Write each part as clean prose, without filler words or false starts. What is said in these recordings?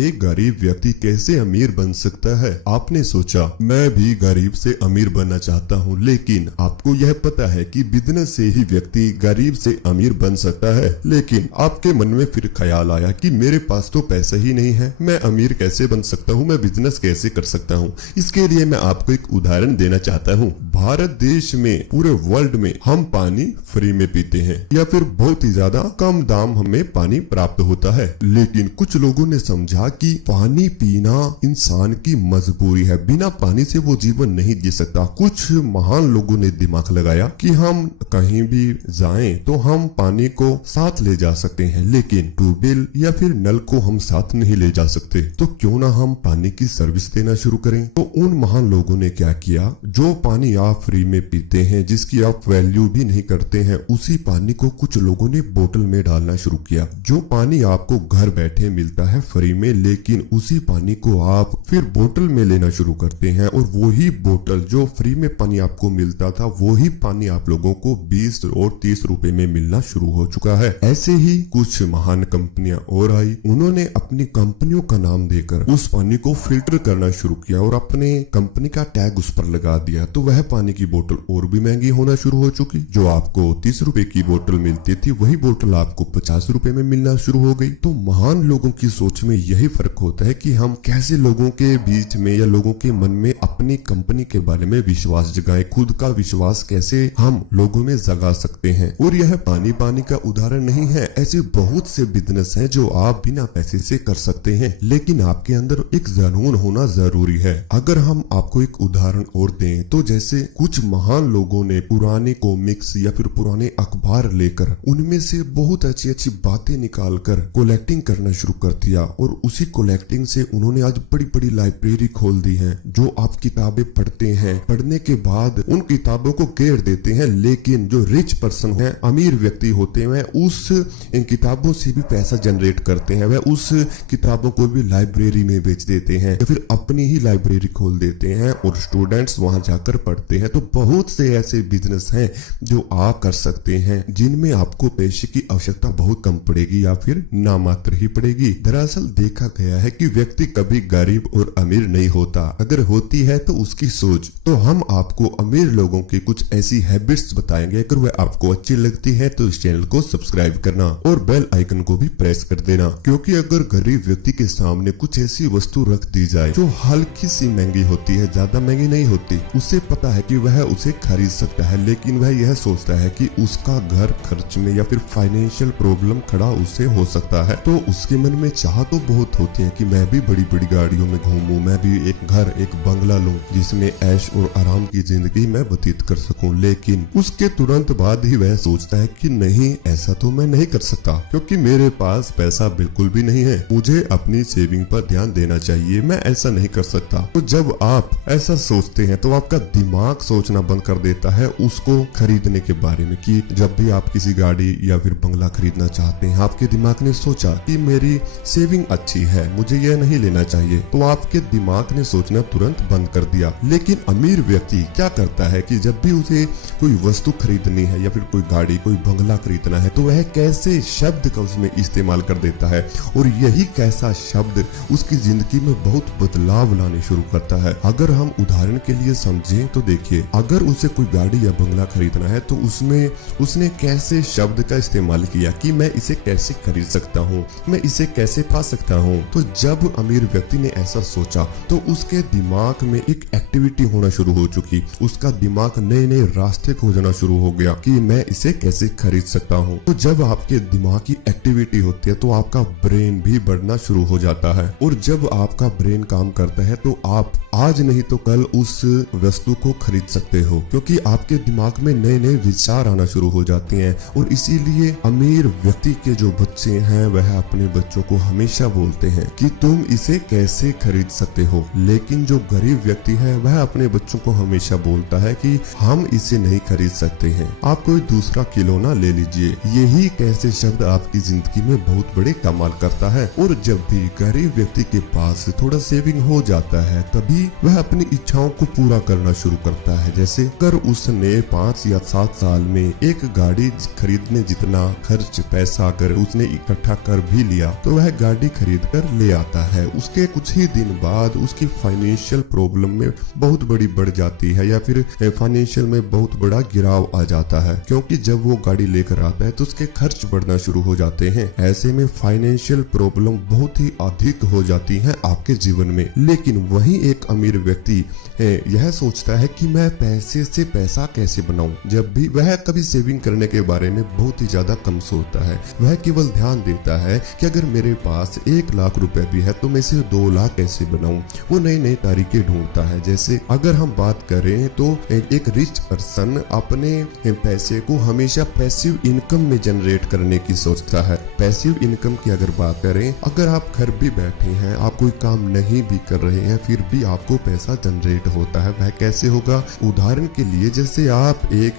एक गरीब व्यक्ति कैसे अमीर बन सकता है। आपने सोचा मैं भी गरीब से अमीर बनना चाहता हूँ, लेकिन आपको यह पता है कि बिजनेस से ही व्यक्ति गरीब से अमीर बन सकता है। लेकिन आपके मन में फिर ख्याल आया कि मेरे पास तो पैसा ही नहीं है, मैं अमीर कैसे बन सकता हूँ, मैं बिजनेस कैसे कर सकता हूँ। इसके लिए मैं आपको एक उदाहरण देना चाहता हूँ। भारत देश में, पूरे वर्ल्ड में हम पानी फ्री में पीते हैं या फिर बहुत ही ज्यादा कम दाम हमें पानी प्राप्त होता है। लेकिन कुछ लोगों ने समझा कि पानी पीना इंसान की मजबूरी है, बिना पानी से वो जीवन नहीं जी सकता। कुछ महान लोगों ने दिमाग लगाया कि हम कहीं भी जाएं तो हम पानी को साथ ले जा सकते हैं, लेकिन ट्यूबवेल या फिर नल को हम साथ नहीं ले जा सकते। तो क्यों ना हम पानी की सर्विस देना शुरू करें। तो उन महान लोगों ने क्या किया, जो पानी आप फ्री में पीते हैं, जिसकी आप वैल्यू भी नहीं करते हैं, उसी पानी को कुछ लोगों ने बोतल में डालना शुरू किया। जो पानी आपको घर बैठे मिलता है फ्री में, लेकिन उसी पानी को आप फिर बोतल में लेना शुरू करते हैं, और वही बोतल जो फ्री में पानी आपको मिलता था, वही पानी आप लोगों को 20 और 30 रुपए में मिलना शुरू हो चुका है। ऐसे ही कुछ महान कंपनियां और आई, उन्होंने अपनी कंपनियों का नाम देकर उस पानी को फिल्टर करना शुरू किया और अपने कंपनी का टैग उस पर लगा दिया। तो वह पानी की बोतल और भी महंगी होना शुरू हो चुकी। जो आपको 30 रुपए की बोतल मिलती थी, वही बोतल आपको 50 रुपए में मिलना शुरू हो गई। तो महान लोगों की सोच में यही फर्क होता है कि हम कैसे लोगों के बीच में या लोगों के मन में अपनी कंपनी के बारे में विश्वास जगाएं, खुद का विश्वास कैसे हम लोगों में जगा सकते हैं। और यह पानी का उदाहरण नहीं है, ऐसे बहुत से बिजनेस हैं जो आप बिना पैसे से कर सकते हैं, लेकिन आपके अंदर एक जुनून होना जरूरी है। अगर हम आपको एक उदाहरण और दें तो जैसे कुछ महान लोगों ने पुराने कॉमिक्स या फिर पुराने अखबार लेकर उनमें से बहुत अच्छी बातें निकालकर कलेक्टिंग करना शुरू कर दिया, और उसी कलेक्टिंग से उन्होंने आज बड़ी बड़ी लाइब्रेरी खोल दी है। जो आप किताबें पढ़ते हैं, पढ़ने के बाद उन किताबों को गिर देते हैं, लेकिन जो रिच पर्सन है, अमीर व्यक्ति होते हैं, उस इन किताबों से भी पैसा जनरेट करते हैं। वह उस किताबों को भी लाइब्रेरी में बेच देते हैं या फिर अपनी ही लाइब्रेरी खोल देते हैं और स्टूडेंट्स वहां जाकर पढ़ते हैं। तो बहुत से ऐसे बिजनेस हैं जो आप कर सकते हैं, जिनमें आपको पैसे की आवश्यकता बहुत कम पड़ेगी या फिर नामात्र ही पड़ेगी। दरअसल देखा गया है कि व्यक्ति कभी गरीब और अमीर नहीं होता, अगर होती है तो उसकी सोच। तो हम आपको अमीर लोगों की कुछ ऐसी हैबिट्स बताएंगे। अगर वह आपको अच्छी लगती है तो इस चैनल को सब्सक्राइब करना और बेल आइकन को भी प्रेस कर देना, क्योंकि अगर गरीब व्यक्ति के सामने कुछ ऐसी वस्तु रख दी जाए जो हल्की सी महंगी होती है, ज्यादा महंगी नहीं होती, उसे पता है कि वह उसे खरीद सकता है, लेकिन वह यह सोचता है कि उसका घर खर्च में या फिर फाइनेंशियल प्रॉब्लम खड़ा उससे हो सकता है। तो उसके मन में चाह तो बहुत होती है कि मैं भी बड़ी बड़ी गाड़ियों में घूमूं, मैं भी एक घर, एक बंगला लूं जिसमें ऐश और आराम की जिंदगी मैं व्यतीत कर सकूं। लेकिन उसके तुरंत बाद ही वह सोचता है कि नहीं, ऐसा तो मैं नहीं कर सकता, क्योंकि मेरे पास पैसा बिल्कुल भी नहीं है, मुझे अपनी सेविंग पर ध्यान देना चाहिए, मैं ऐसा नहीं कर सकता। तो जब आप ऐसा सोचते हैं तो आपका दिमाग सोचना बंद कर देता है उसको खरीदने के बारे में, कि जब भी आप किसी गाड़ी या फिर बंगला खरीदना चाहते हैं, आपके दिमाग ने सोचा कि मेरी सेविंग अच्छी है, मुझे यह नहीं लेना चाहिए, तो आपके दिमाग ने सोचना तुरंत बंद कर दिया। लेकिन अमीर व्यक्ति क्या करता है कि जब भी उसे कोई वस्तु खरीदनी है या फिर कोई गाड़ी, कोई बंगला खरीदना है, तो वह कैसे शब्द का उसमें इस्तेमाल कर देता है, और यही कैसा शब्द उसकी जिंदगी में बहुत बदलाव लाने शुरू करता है। अगर हम उदाहरण के लिए समझें तो देखिए, अगर उसे कोई गाड़ी या बंगला खरीदना है तो उसमें उसने कैसे शब्द का इस्तेमाल किया कि मैं इसे कैसे खरीद सकता हूँ, मैं इसे कैसे पा सकता हूँ। तो जब अमीर व्यक्ति ने ऐसा सोचा तो उसके दिमाग में एक एक्टिविटी होना शुरू हो चुकी, उसका दिमाग नए नए रास्ते खोजना शुरू हो गया कि मैं इसे कैसे खरीद सकता हूँ। तो जब आपके दिमाग की एक्टिविटी होती है तो आपका ब्रेन भी बढ़ना शुरू हो जाता है, और जब आपका ब्रेन काम करता है तो आप आज नहीं तो कल उस वस्तु को खरीद सकते हो, क्योंकि आपके दिमाग में नए नए विचार आना शुरू हो जाते हैं। और इसीलिए अमीर व्यक्ति के जो बच्चे हैं वह अपने बच्चों को हमेशा बोलते हैं कि तुम इसे कैसे खरीद सकते हो, लेकिन जो गरीब व्यक्ति है वह अपने बच्चों को हमेशा बोलता है कि हम इसे नहीं खरीद सकते हैं, आप कोई दूसरा खिलौना ले लीजिए। यही कैसे शब्द आपकी जिंदगी में बहुत बड़े कमाल करता है। और जब भी गरीब व्यक्ति के पास थोड़ा सेविंग हो जाता है, तभी ही वह अपनी इच्छाओं को पूरा करना शुरू करता है। जैसे अगर उसने 5 या 7 साल में एक गाड़ी खरीदने जितना खर्च पैसा अगर उसने इकट्ठा कर भी लिया तो वह गाड़ी खरीद कर ले आता है। उसके कुछ ही दिन बाद उसकी फाइनेंशियल प्रॉब्लम में बहुत बड़ी बढ़ जाती है या फिर फाइनेंशियल में बहुत बड़ा गिराव आ जाता है, क्योंकि जब वो गाड़ी लेकर आता है तो उसके खर्च बढ़ना शुरू हो जाते हैं। ऐसे में फाइनेंशियल प्रॉब्लम बहुत ही अधिक हो जाती है आपके जीवन में। लेकिन वही एक अमीर व्यक्ति यह सोचता है कि मैं पैसे से पैसा कैसे बनाऊं। जब भी वह कभी सेविंग करने के बारे में बहुत ही ज्यादा कम सोचता है, वह केवल ध्यान देता है कि अगर मेरे पास 1 लाख रुपए भी है तो मैं इसे 2 लाख कैसे बनाऊं। वो नई नई तरीके ढूंढता है। जैसे अगर हम बात करें तो एक रिच पर्सन अपने पैसे को हमेशा पैसिव इनकम में जनरेट करने की सोचता है। पैसिव इनकम की अगर बात करें, अगर आप घर भी बैठे हैं, आप कोई काम नहीं भी कर रहे हैं, फिर भी आपको पैसा जनरेट होता है। वह कैसे होगा? उदाहरण के लिए जैसे आप एक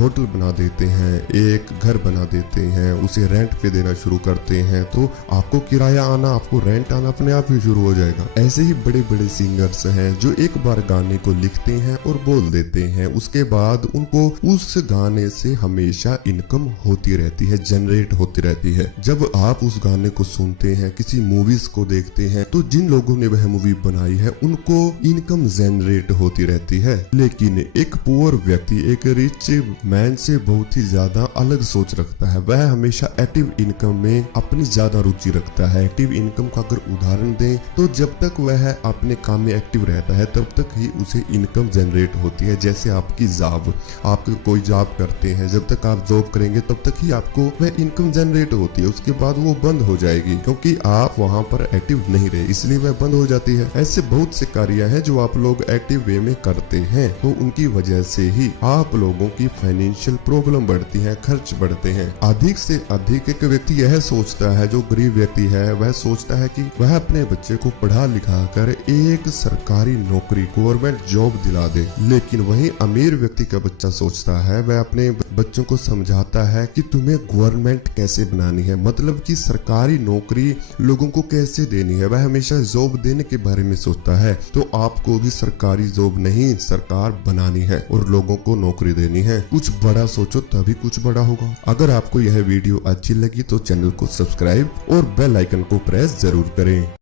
होटल बना देते हैं, एक घर बना देते हैं, उसे रेंट पे देना शुरू करते हैं तो आपको किराया आना, आपको रेंट आना अपने आप ही शुरू हो जाएगा। ऐसे ही बड़े बड़े सिंगर्स हैं जो एक बार गाने को लिखते हैं और बोल देते हैं, उसके बाद उनको उस गाने से हमेशा इनकम होती रहती है, जनरेट होती रहती है। जब आप उस गाने को सुनते हैं, किसी मूवीज को देखते हैं तो जिन लोगों ने वह मूवी बनाई है उनको इनकम जनरेट होती रहती है। लेकिन एक पुअर व्यक्ति एक रिच मैन से बहुत ही ज्यादा अलग सोच रखता है। वह हमेशा एक्टिव इनकम में अपनी ज्यादा रुचि रखता है। एक्टिव इनकम का अगर उदाहरण दें तो जब तक वह अपने काम में एक्टिव रहता है तब तक ही उसे इनकम जनरेट होती है। जैसे आपकी जॉब, आप कोई जॉब करते हैं, जब तक आप जॉब करेंगे तब तक ही आपको वह इनकम जनरेट होती है, उसके बाद वो बंद हो जाएगी क्योंकि आप वहां पर एक्टिव नहीं रहे, इसलिए वह बंद हो जाती है। ऐसे बहुत से कार्य हैं जो आप लोग एक्टिव वे में करते हैं तो उनकी वजह से ही आप लोगों की फाइनेंशियल प्रॉब्लम बढ़ती है, खर्च बढ़ते हैं। अधिक से अधिक एक व्यक्ति यह सोचता है, जो गरीब व्यक्ति है वह सोचता है कि वह अपने बच्चे को पढ़ा लिखा कर एक सरकारी नौकरी, गवर्नमेंट जॉब दिला दे। लेकिन वही अमीर व्यक्ति का बच्चा सोचता है, वह अपने बच्चों को समझाता है कि तुम्हें गवर्नमेंट कैसे बनानी है, मतलब कि सरकारी नौकरी लोगों को कैसे देनी है। वह हमेशा जॉब देने के बारे में सोचता है। तो आपको भी सरकारी जॉब नहीं, सरकार बनानी है और लोगों को नौकरी देनी है। कुछ बड़ा सोचो तभी कुछ बड़ा होगा। अगर आपको यह वीडियो अच्छी लगी तो चैनल को सब्सक्राइब और बेल आइकन को प्रेस जरूर करें।